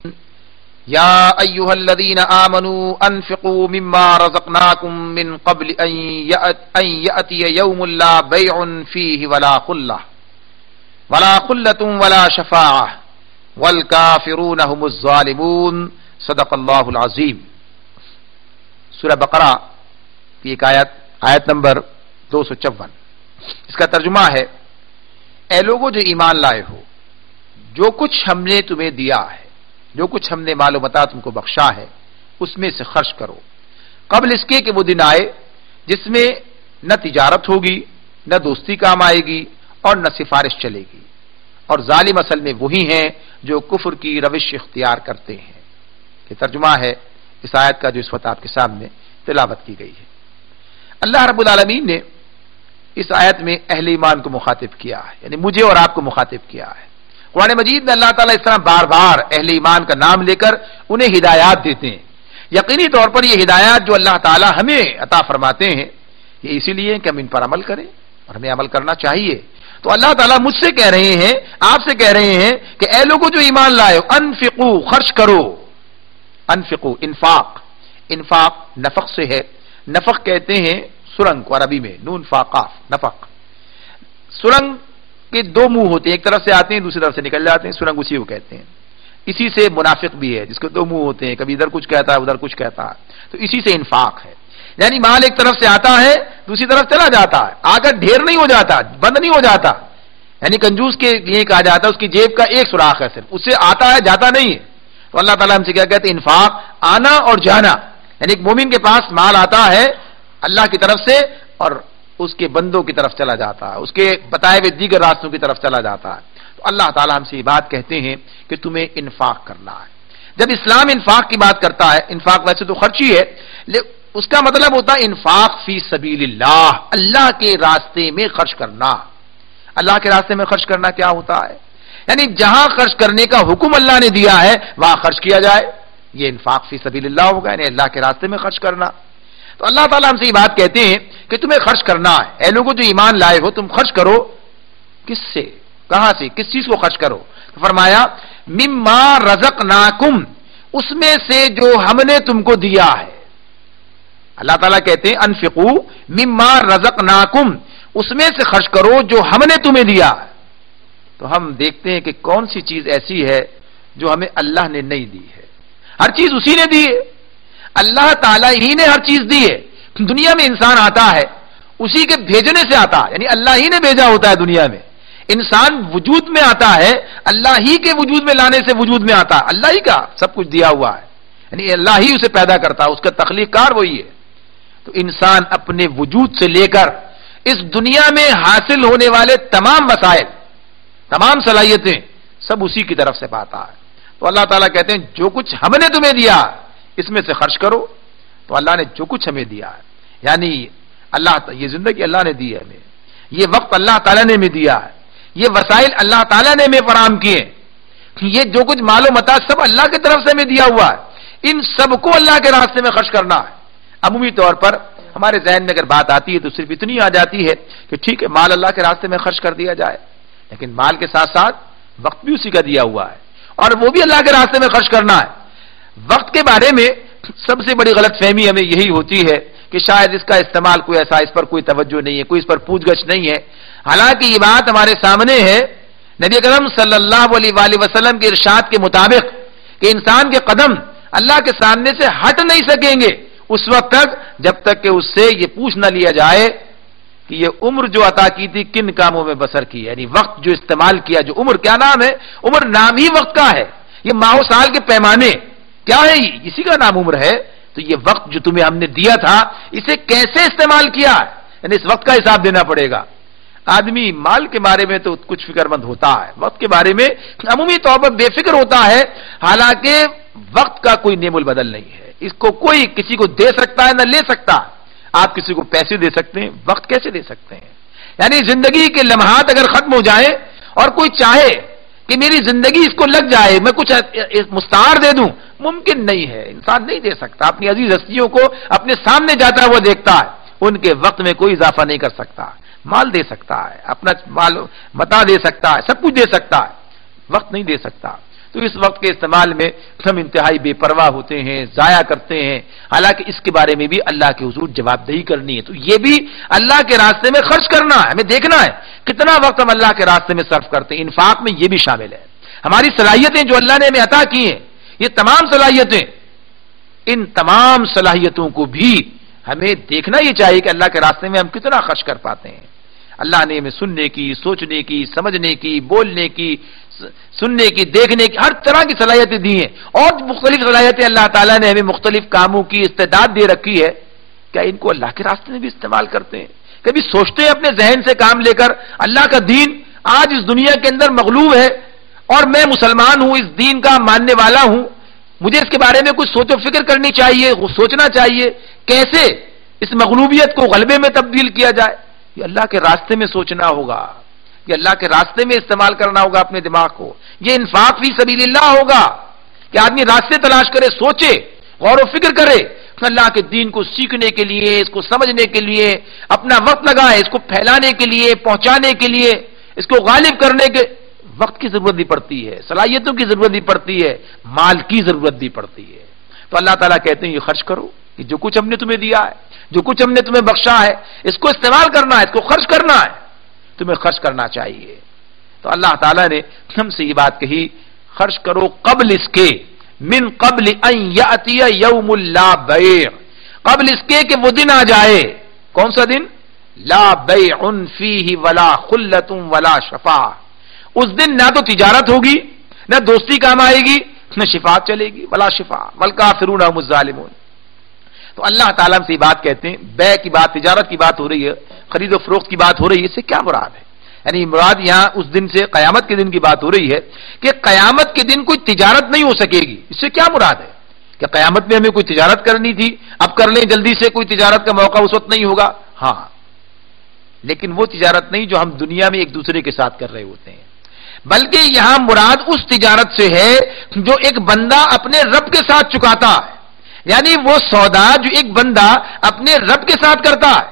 یا ایھا الذین آمنوا انفقوا مما رزقناکم من قبل ان یأتی یوم لا بیع فیہ ولا خلۃ ولا شفاعہ والکافرون هم الظالمون۔ صدق اللہ العظیم۔ سورہ بقرہ کی ایک آیت نمبر 254۔ اس کا ترجمہ ہے، اے لوگوں جو ایمان لائے ہو، جو کچھ ہم نے تمہیں دیا ہے، جو کچھ ہم نے مال و متاع تم کو بخشا ہے، اس میں سے خرچ کرو قبل اس کے کہ وہ دن آئے جس میں نہ تجارت ہوگی، نہ دوستی کام آئے گی، اور نہ سفارش چلے گی، اور ظالم اصل میں وہی ہیں جو کفر کی روش اختیار کرتے ہیں۔ یہ ترجمہ ہے اس آیت کا جو اس وقت آپ کے سامنے تلاوت کی گئی ہے۔ اللہ رب العالمین نے اس آیت میں اہل ایمان کو مخاطب کیا ہے، یعنی مجھے اور آپ کو مخاطب کیا ہے۔ قرآن مجید میں اللہ تعالیٰ اس طرح بار بار اہل ایمان کا نام لے کر انہیں ہدایات دیتے ہیں۔ یقینی طور پر یہ ہدایات جو اللہ تعالیٰ ہمیں عطا فرماتے ہیں، یہ اسی لیے کہ ہم ان پر عمل کریں، اور ہمیں عمل کرنا چاہیے۔ تو اللہ تعالیٰ مجھ سے کہہ رہے ہیں، آپ سے کہہ رہے ہیں کہ اے لوگوں جو ایمان لائے ہو، انفقوا، خرچ کرو۔ انفقوا، انفاق نفق سے ہے۔ نفق کہتے ہیں سرنگ کو عربی میں، نون فا قاف، نفق۔ سرنگ کے دو منہ ہوتے ہیں، ایک طرف سے آتے ہیں دوسری طرف سے نکل جاتے ہیں، سرنگ اسی کو کہتے ہیں۔ اسی سے منافق بھی ہے، جس کے دو منہ ہوتے ہیں، کبھی ادھر کچھ کہتا ہے ادھر کچھ کہتا ہے، تو اسی سے انفاق ہے۔ یعنی مال ایک طرف سے آتا ہے دوسری طرف چلا جاتا ہے، آ کر ڈھیر نہیں ہو جاتا، بند نہیں ہو جاتا۔ یعنی کنجوس کے لیے کہا جاتا ہے اس کی جیب کا ایک سوراخ ہے صرف، اس سے آتا ہے جاتا نہیں ہے۔ تو اللہ تعالیٰ ہم سے کیا کہتے ہیں؟ انفاق، آنا اور جانا۔ یعنی ایک مومن کے پاس مال آتا ہے اللہ کی طرف سے اور اس کے بندوں کی طرف چلا جاتا ہے، اس کے بتائے ہوئے دیگر راستوں کی طرف چلا جاتا ہے۔ تو اللہ تعالیٰ ہم سے یہ بات کہتے ہیں کہ تمہیں انفاق کرنا ہے۔ جب اسلام انفاق کی بات کرتا ہے، انفاق ویسے تو خرچ ہی ہے، اس کا مطلب ہوتا ہے انفاق فی سبیل اللہ، اللہ کے راستے میں خرچ کرنا۔ اللہ کے راستے میں خرچ کرنا کیا ہوتا ہے؟ یعنی جہاں خرچ کرنے کا حکم اللہ نے دیا ہے وہاں خرچ کیا جائے، یہ انفاق فی سبیل اللہ ہوگا، یعنی اللہ کے راستے میں خرچ کرنا۔ تو اللہ تعالیٰ ہم سے یہ بات کہتے ہیں کہ تمہیں خرچ کرنا ہے، اے لوگوں جو ایمان لائے ہو تم خرچ کرو۔ کس سے؟ کہاں سے؟ کس چیز کو خرچ کرو؟ تو فرمایا مما رزقناکم، اس میں سے جو ہم نے تم کو دیا ہے۔ اللہ تعالیٰ کہتے ہیں انفقوا مما رزقناکم، اس میں سے خرچ کرو جو ہم نے تمہیں دیا ہے۔ تو ہم دیکھتے ہیں کہ کون سی چیز ایسی ہے جو ہمیں اللہ نے نہیں دی ہے؟ ہر چیز اسی نے دی ہے، اللہ تعالیٰ ہی نے ہر چیز دی ہے۔ دنیا میں انسان آتا ہے اسی کے بھیجنے سے آتا ہے، یعنی اللہ ہی نے بھیجا ہوتا ہے دنیا میں۔ انسان وجود میں آتا ہے اللہ ہی کے وجود میں لانے سے وجود میں آتا ہے، اللہ ہی کا سب کچھ دیا ہوا ہے، یعنی اللہ ہی اسے پیدا کرتا ہے، اس کا تخلیق کار وہی ہے۔ تو انسان اپنے وجود سے لے کر اس دنیا میں حاصل ہونے والے تمام وسائل، تمام صلاحیتیں سب اسی کی طرف سے پاتا ہے۔ تو اللہ تعالیٰ کہتے ہیں جو کچھ ہم نے تمہیں دیا اس میں سے خرچ کرو۔ تو اللہ نے جو کچھ ہمیں دیا ہے، یعنی یہ زندگی اللہ نے دی ہے ہمیں، یہ وقت اللہ تعالیٰ نے ہمیں دیا ہے، یہ وسائل اللہ تعالیٰ نے ہمیں فراہم کیے، یہ جو کچھ مال و متاع سب اللہ کی طرف سے ہمیں دیا ہوا ہے، ان سب کو اللہ کے راستے میں خرچ کرنا ہے۔ عمومی طور پر ہمارے ذہن میں اگر بات آتی ہے تو صرف اتنی آ جاتی ہے کہ ٹھیک ہے مال اللہ کے راستے میں خرچ کر دیا جائے، لیکن مال کے ساتھ ساتھ وقت بھی اسی کا دیا ہوا ہے اور وہ بھی اللہ کے راستے میں خرچ کرنا ہے۔ وقت کے بارے میں سب سے بڑی غلط فہمی ہمیں یہی ہوتی ہے کہ شاید اس کا استعمال کوئی ایسا، اس پر کوئی توجہ نہیں ہے، کوئی اس پر پوچھ گچھ نہیں ہے۔ حالانکہ یہ بات ہمارے سامنے ہے، نبی اکرم صلی اللہ علیہ وآلہ وسلم کے ارشاد کے مطابق کہ انسان کے قدم اللہ کے سامنے سے ہٹ نہیں سکیں گے اس وقت تک جب تک کہ اس سے یہ پوچھ نہ لیا جائے کہ یہ عمر جو عطا کی تھی کن کاموں میں بسر کی، یعنی وقت جو استعمال کیا، جو عمر، کیا نام ہے؟ عمر نام ہی وقت کا ہے، یہ ماہ و سال کے پیمانے کیا ہے، اسی کا نام عمر ہے۔ تو یہ وقت جو تمہیں ہم نے دیا تھا اسے کیسے استعمال کیا ہے، یعنی اس وقت کا حساب دینا پڑے گا۔ آدمی مال کے بارے میں تو کچھ فکر مند ہوتا ہے، وقت کے بارے میں عمومی طور پر بے فکر ہوتا ہے، حالانکہ وقت کا کوئی نعم البدل نہیں ہے، اس کو کوئی کسی کو دے سکتا ہے نہ لے سکتا۔ آپ کسی کو پیسے دے سکتے ہیں، وقت کیسے دے سکتے ہیں؟ یعنی زندگی کے لمحات اگر ختم ہو جائیں اور کوئی چاہے کہ میری زندگی اس کو لگ جائے، میں کچھ مستعار دے دوں، ممکن نہیں ہے، انسان نہیں دے سکتا۔ اپنی عزیز ہستیوں کو اپنے سامنے جاتا ہوا دیکھتا ہے، ان کے وقت میں کوئی اضافہ نہیں کر سکتا۔ مال دے سکتا ہے، اپنا مال متاع دے سکتا ہے، سب کچھ دے سکتا ہے، وقت نہیں دے سکتا۔ تو اس وقت کے استعمال میں ہم انتہائی بے پرواہ ہوتے ہیں، ضائع کرتے ہیں، حالانکہ اس کے بارے میں بھی اللہ کے حضور جواب دہی کرنی ہے۔ تو یہ بھی اللہ کے راستے میں خرچ کرنا ہے، ہمیں دیکھنا ہے کتنا وقت ہم اللہ کے راستے میں صرف کرتے ہیں۔ انفاق میں یہ بھی شامل ہے۔ ہماری صلاحیتیں جو اللہ نے ہمیں عطا کی ہیں، یہ تمام صلاحیتیں، ان تمام صلاحیتوں کو بھی ہمیں دیکھنا یہ چاہیے کہ اللہ کے راستے میں ہم کتنا خرچ کر پاتے ہیں۔ اللہ نے ہمیں سننے کی، سوچنے کی، سمجھنے کی، بولنے کی، سننے کی، دیکھنے کی، ہر طرح کی صلاحیتیں دی ہیں، اور مختلف صلاحیتیں اللہ تعالیٰ نے ہمیں مختلف کاموں کی استعداد دے رکھی ہے۔ کیا ان کو اللہ کے راستے میں بھی استعمال کرتے ہیں؟ کبھی سوچتے ہیں اپنے ذہن سے کام لے کر اللہ کا دین آج اس دنیا کے اندر مغلوب ہے اور میں مسلمان ہوں، اس دین کا ماننے والا ہوں، مجھے اس کے بارے میں کچھ سوچ و فکر کرنی چاہیے، سوچنا چاہیے کیسے اس مغلوبیت کو غلبے میں تبدیل کیا جائے۔ یہ اللہ کے راستے میں سوچنا ہوگا، یہ اللہ کے راستے میں استعمال کرنا ہوگا اپنے دماغ کو، یہ انفاق فی سبیل اللہ ہوگا کہ آدمی راستے تلاش کرے، سوچے، غور و فکر کرے، اللہ کے دین کو سیکھنے کے لیے، اس کو سمجھنے کے لیے اپنا وقت لگائے، اس کو پھیلانے کے لیے، پہنچانے کے لیے، اس کو غالب کرنے کے وقت کی ضرورت بھی پڑتی ہے، صلاحیتوں کی ضرورت بھی پڑتی ہے، مال کی ضرورت بھی پڑتی ہے۔ تو اللہ تعالیٰ کہتے ہیں یہ خرچ کرو، کہ جو کچھ ہم نے تمہیں دیا ہے، جو کچھ ہم نے تمہیں بخشا ہے، اس کو استعمال کرنا ہے، اس کو خرچ کرنا ہے، تمہیں خرچ کرنا چاہیے۔ تو اللہ تعالیٰ نے ہم سے یہ بات کہی، خرچ کرو قبل اس کے، من قبل ان یاتی یوم لا بیع، قبل اس کے کہ وہ دن آ جائے۔ کون سا دن؟ لا بیع فیہ ولا خلۃ ولا شفاعہ، اس دن نہ تو تجارت ہوگی، نہ دوستی کام آئے گی، نہ شفاعت چلے گی، ولا شفاعہ والکافرون هم الظالمون۔ تو اللہ تعالیٰ سے یہ بات کہتے ہیں، بیع کی بات، تجارت کی بات ہو رہی ہے، خرید و فروخت کی بات ہو رہی ہے، اس سے کیا مراد ہے؟ یعنی مراد یہاں اس دن سے قیامت کے دن کی بات ہو رہی ہے کہ قیامت کے دن کوئی تجارت نہیں ہو سکے گی۔ اس سے کیا مراد ہے کہ قیامت میں ہمیں کوئی تجارت کرنی تھی، اب کر لیں جلدی سے، کوئی تجارت کا موقع اس وقت نہیں ہوگا؟ ہاں، لیکن وہ تجارت نہیں جو ہم دنیا میں ایک دوسرے کے ساتھ کر رہے ہوتے ہیں، بلکہ یہاں مراد اس تجارت سے ہے جو ایک بندہ اپنے رب کے ساتھ چکاتا ہے، یعنی وہ سودا جو ایک بندہ اپنے رب کے ساتھ کرتا ہے۔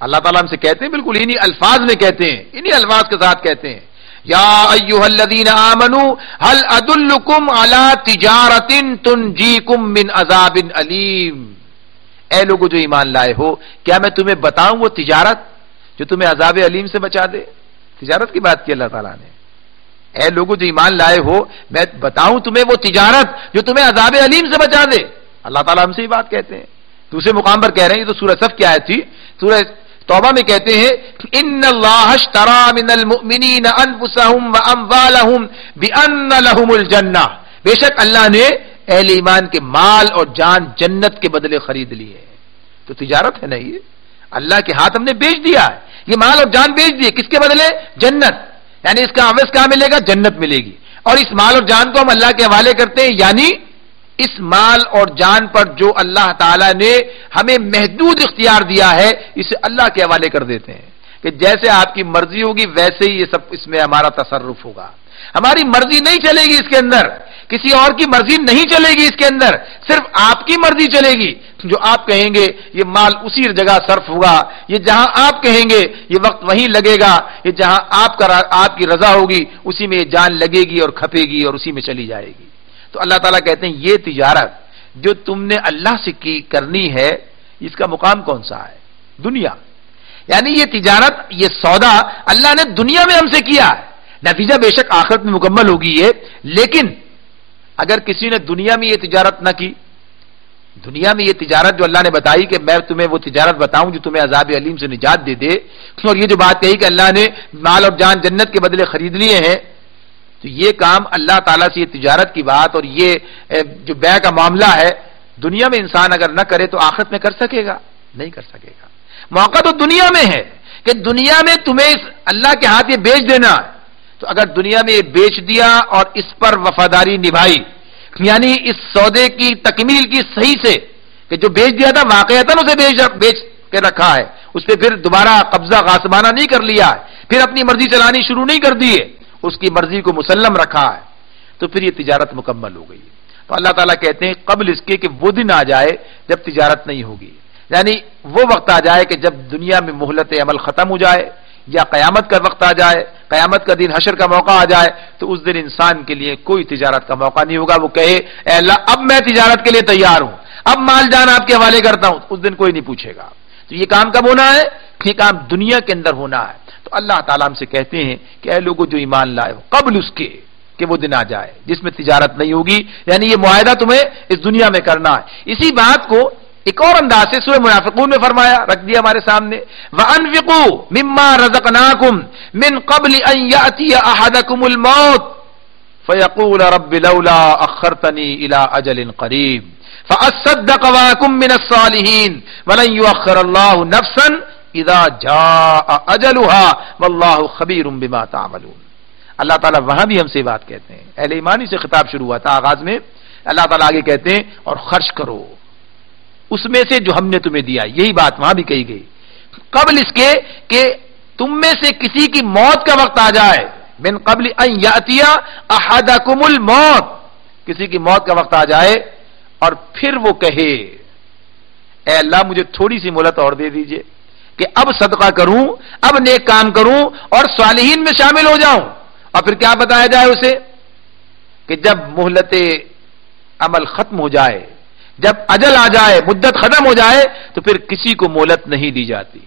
اللہ تعالیٰ ہم سے کہتے ہیں، بالکل انہی الفاظ میں کہتے ہیں، انہی الفاظ کے ساتھ کہتے ہیں، یا ایھا الذین آمنوا هل ادلکم علی تجارۃ تنجیکم من عذاب علیم، اے لوگو جو ایمان لائے ہو، کیا میں تمہیں بتاؤں وہ تجارت جو تمہیں عذاب علیم سے بچا دے؟ تجارت کی بات کی اللہ تعالیٰ نے، اے لوگو جو ایمان لائے ہو، میں بتاؤں تمہیں وہ تجارت جو تمہیں عذاب علیم سے بچا دے؟ اللہ تعالیٰ ہم سے یہ بات کہتے ہیں۔ دوسرے مقام پر کہہ رہے ہیں، یہ تو سورہ صف کی آیت تھی، سورہ توبہ میں کہتے ہیں ان اللہ اشترى من المؤمنین انفسهم واموالهم بان لهم الجنہ، بے شک اللہ نے اہل ایمان کے مال اور جان جنت کے بدلے خرید لی ہے۔ تو تجارت ہے نا، یہ اللہ کے ہاتھ ہم نے بیچ دیا ہے، یہ مال اور جان بیچ دیے، کس کے بدلے؟ جنت، یعنی اس کا عوض کہاں ملے گا؟ جنت ملے گی، اور اس مال اور جان کو ہم اللہ کے حوالے کرتے ہیں، یعنی اس مال اور جان پر جو اللہ تعالیٰ نے ہمیں محدود اختیار دیا ہے، اسے اللہ کے حوالے کر دیتے ہیں کہ جیسے آپ کی مرضی ہوگی ویسے ہی یہ سب اس میں ہمارا تصرف ہوگا، ہماری مرضی نہیں چلے گی اس کے اندر، کسی اور کی مرضی نہیں چلے گی اس کے اندر، صرف آپ کی مرضی چلے گی، جو آپ کہیں گے یہ مال اسی جگہ صرف ہوگا، یہ جہاں آپ کہیں گے یہ وقت وہیں لگے گا، یہ جہاں آپ کی رضا ہوگی اسی میں یہ جان لگے گی اور کھپے گی اور اسی میں چلی جائے گی۔ تو اللہ تعالیٰ کہتے ہیں یہ تجارت جو تم نے اللہ سے کرنی ہے، اس کا مقام کون سا ہے؟ دنیا، یعنی یہ تجارت، یہ سودا اللہ نے دنیا میں ہم سے کیا ہے، نتیجہ بے شک آخرت میں مکمل ہوگی یہ، لیکن اگر کسی نے دنیا میں یہ تجارت نہ کی، دنیا میں یہ تجارت جو اللہ نے بتائی کہ میں تمہیں وہ تجارت بتاؤں جو تمہیں عذاب علیم سے نجات دے دے، اور یہ جو بات کہی کہ اللہ نے مال اور جان جنت کے بدلے خرید لیے ہیں، تو یہ کام اللہ تعالیٰ سے یہ تجارت کی بات اور یہ جو بیع کا معاملہ ہے، دنیا میں انسان اگر نہ کرے تو آخرت میں کر سکے گا؟ نہیں کر سکے گا۔ موقع تو دنیا میں ہے کہ دنیا میں تمہیں اس اللہ کے ہاتھ یہ بیچ دینا ہے، تو اگر دنیا میں یہ بیچ دیا اور اس پر وفاداری نبھائی، یعنی اس سودے کی تکمیل کی صحیح سے، کہ جو بیچ دیا تھا واقعتاً اسے بیچ کے رکھا ہے، اس پہ پھر دوبارہ قبضہ غاصبانہ نہیں کر لیا ہے، پھر اپنی مرضی چلانی شروع نہیں کر دی ہے، اس کی مرضی کو مسلم رکھا ہے، تو پھر یہ تجارت مکمل ہو گئی۔ تو اللہ تعالیٰ کہتے ہیں قبل اس کے کہ وہ دن آ جائے جب تجارت نہیں ہوگی، یعنی وہ وقت آ جائے کہ جب دنیا میں مہلت عمل ختم ہو جائے، یا قیامت کا وقت آ جائے، قیامت کا دن، حشر کا موقع آ جائے، تو اس دن انسان کے لیے کوئی تجارت کا موقع نہیں ہوگا. وہ کہے اے اللہ اب میں تجارت کے لیے تیار ہوں، اب مال جان آپ کے حوالے کرتا ہوں، اس دن کوئی نہیں پوچھے گا. تو یہ کام کب ہونا ہے؟ یہ کام دنیا کے اندر ہونا ہے. تو اللہ تعالیٰ ہم سے کہتے ہیں کہ اے لوگوں جو ایمان لائے ہو، قبل اس کے کہ وہ دن آ جائے جس میں تجارت نہیں ہوگی، یعنی یہ معاہدہ تمہیں اس دنیا میں کرنا ہے. اسی بات کو ایک اور انداز سے سورہ منافقون میں فرمایا، رکھ دیا ہمارے سامنے، وَأَنفِقُوا مِمَّا رَزَقْنَاكُمْ مِنْ قَبْلِ أَنْ يَأْتِيَ أَحَدَكُمُ الْمَوْتُ فَيَقُولَ رَبِّ لَوْلَا أَخَّرْتَنِي إِلَىٰ أَجَلٍ قَرِيبٍ فَأَصَّدَّقَ وَأَكُن مِّنَ الصَّالِحِينَ وَلَن يُؤَخِّرَ اللَّهُ نَفْسًا إِذَا جَاءَ أَجَلُهَا وَاللَّهُ خَبِيرٌ بِمَا تَعْمَلُونَ. اللہ تعالیٰ وہاں بھی ہم سے بات کہتے ہیں. اہل ایمانی سے خطاب شروع ہوا تھا آغاز میں، اللہ تعالیٰ آگے کہتے ہیں اور خرچ کرو اس میں سے جو ہم نے تمہیں دیا. یہی بات وہاں بھی کہی گئی قبل اس کے کہ تم میں سے کسی کی موت کا وقت آ جائے. من قبل ان یاتی احدکم الموت، کسی کی موت کا وقت آ جائے اور پھر وہ کہے اے اللہ مجھے تھوڑی سی مہلت اور دے دیجئے کہ اب صدقہ کروں، اب نیک کام کروں اور صالحین میں شامل ہو جاؤں. اور پھر کیا بتایا جائے اسے کہ جب مہلت عمل ختم ہو جائے، جب اجل آ جائے، مدت ختم ہو جائے، تو پھر کسی کو مہلت نہیں دی جاتی.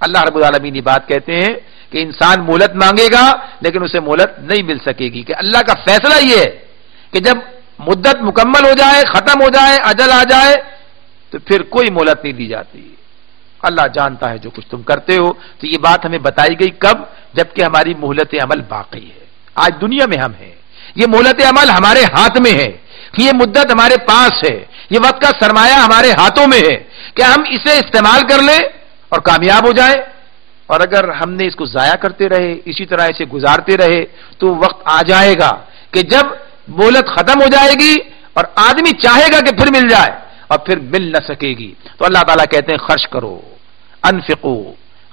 اللہ رب العالمین یہ بات کہتے ہیں کہ انسان مہلت مانگے گا لیکن اسے مہلت نہیں مل سکے گی. کہ اللہ کا فیصلہ یہ ہے کہ جب مدت مکمل ہو جائے، ختم ہو جائے، اجل آ جائے، تو پھر کوئی مہلت نہیں دی جاتی. اللہ جانتا ہے جو کچھ تم کرتے ہو. تو یہ بات ہمیں بتائی گئی کب؟ جبکہ ہماری مہلت عمل باقی ہے. آج دنیا میں ہم ہیں، یہ مہلت عمل ہمارے ہاتھ میں ہے، یہ مدت ہمارے پاس ہے، یہ وقت کا سرمایہ ہمارے ہاتھوں میں ہے کہ ہم اسے استعمال کر لیں اور کامیاب ہو جائیں. اور اگر ہم نے اس کو ضائع کرتے رہے، اسی طرح اسے گزارتے رہے، تو وقت آ جائے گا کہ جب مہلت ختم ہو جائے گی اور آدمی چاہے گا کہ پھر مل جائے اور پھر مل نہ سکے گی. تو اللہ تعالیٰ کہتے ہیں خرچ کرو، انفقو،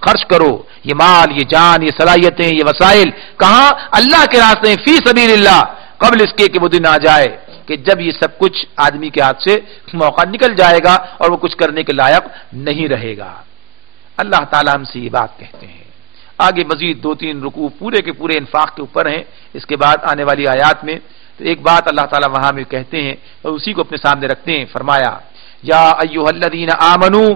خرچ کرو. یہ مال، یہ جان، یہ صلاحیتیں، یہ وسائل کہاں؟ اللہ کے راستے میں، فی سبیل اللہ، قبل اس کے کہ وہ دن آ جائے کہ جب یہ سب کچھ آدمی کے ہاتھ سے موقع نکل جائے گا اور وہ کچھ کرنے کے لائق نہیں رہے گا. اللہ تعالیٰ ہم سے یہ بات کہتے ہیں. آگے مزید 2-3 رکوع پورے کے پورے انفاق کے اوپر ہیں. اس کے بعد آنے والی آیات میں تو ایک بات اللہ تعالیٰ وہاں میں کہتے ہیں اور اسی کو اپنے سامنے رکھتے ہیں. فرمایا یا ایھا الذین آمنوا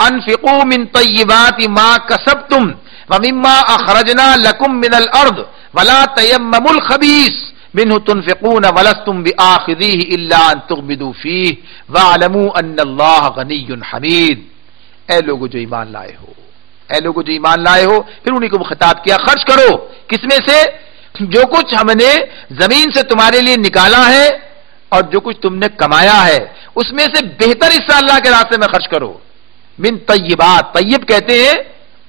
انفقوا من طیبات ما کسبتم ومما اخرجنا لکم من الارض ولا تیمموا الخبیث منه تنفقون ولستم بآخذیہ الا ان تغمضوا فیہ واعلموا ان اللہ غنی حمید. اے لوگو جو ایمان لائے ہو، اے لوگو جو ایمان لائے ہو، پھر انہیں کو خطاب کیا خرچ کرو. کس میں سے؟ جو کچھ ہم نے زمین سے تمہارے لیے نکالا ہے اور جو کچھ تم نے کمایا ہے اس میں سے بہتر حصہ اللہ کے راستے میں خرچ کرو. من طیبات، طیب کہتے ہیں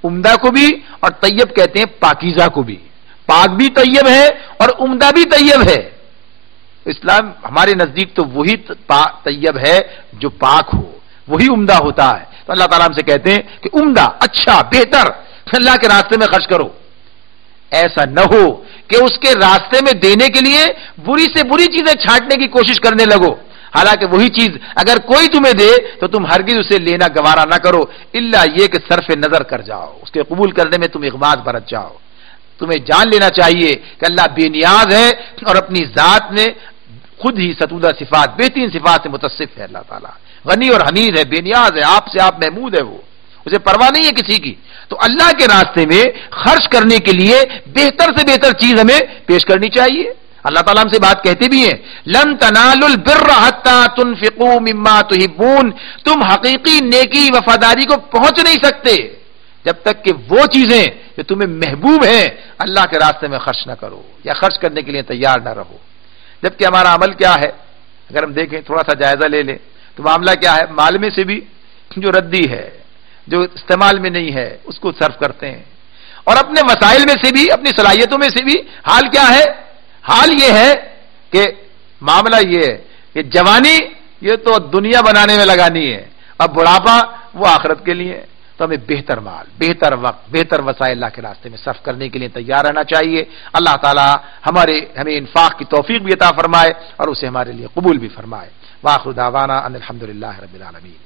عمدہ کو بھی اور طیب کہتے ہیں پاکیزہ کو بھی. پاک بھی طیب ہے اور عمدہ بھی طیب ہے. اسلام ہمارے نزدیک تو وہی طیب ہے جو پاک ہو، وہی عمدہ ہوتا ہے. تو اللہ تعالیٰ ہم سے کہتے ہیں کہ عمدہ، اچھا، بہتر اللہ کے راستے میں خرچ کرو. ایسا نہ ہو کہ اس کے راستے میں دینے کے لیے بری سے بری چیزیں چھانٹنے کی کوشش کرنے لگو. حالانکہ وہی چیز اگر کوئی تمہیں دے تو تم ہرگز اسے لینا گوارا نہ کرو، الا یہ کہ صرف نظر کر جاؤ، اس کے قبول کرنے میں تم اغماض برت جاؤ. تمہیں جان لینا چاہیے کہ اللہ بے نیاز ہے اور اپنی ذات میں خود ہی ستودہ صفات، بہترین صفات سے متصف ہے. اللہ تعالیٰ غنی اور حمید ہے، بے نیاز ہے، آپ سے آپ محمود ہے، وہ اسے پرواہ نہیں ہے کسی کی. تو اللہ کے راستے میں خرچ کرنے کے لیے بہتر سے بہتر چیز ہمیں پیش کرنی چاہیے. اللہ تعالیٰ ہم سے بات کہتے بھی ہیں لن تنالوا البر حتى تنفقوا مما تحبون. تم حقیقی نیکی وفاداری کو پہنچ نہیں سکتے جب تک کہ وہ چیزیں جو تمہیں محبوب ہیں اللہ کے راستے میں خرچ نہ کرو یا خرچ کرنے کے لیے تیار نہ رہو. جبکہ ہمارا عمل کیا ہے اگر ہم دیکھیں، تھوڑا سا جائزہ لے لیں تو معاملہ کیا ہے؟ مال میں سے بھی جو ردی ہے، جو استعمال میں نہیں ہے، اس کو صرف کرتے ہیں، اور اپنے وسائل میں سے بھی، اپنی صلاحیتوں میں سے بھی. حال کیا ہے؟ حال یہ ہے کہ معاملہ یہ ہے کہ جوانی یہ تو دنیا بنانے میں لگانی ہے اور بڑھاپا وہ آخرت کے لیے. تو ہمیں بہتر مال، بہتر وقت، بہتر وسائل اللہ کے راستے میں صرف کرنے کے لیے تیار رہنا چاہیے. اللہ تعالیٰ ہمیں انفاق کی توفیق بھی عطا فرمائے اور اسے ہمارے لیے قبول بھی فرمائے. وآخر دعوانا ان الحمدللہ رب العالمین.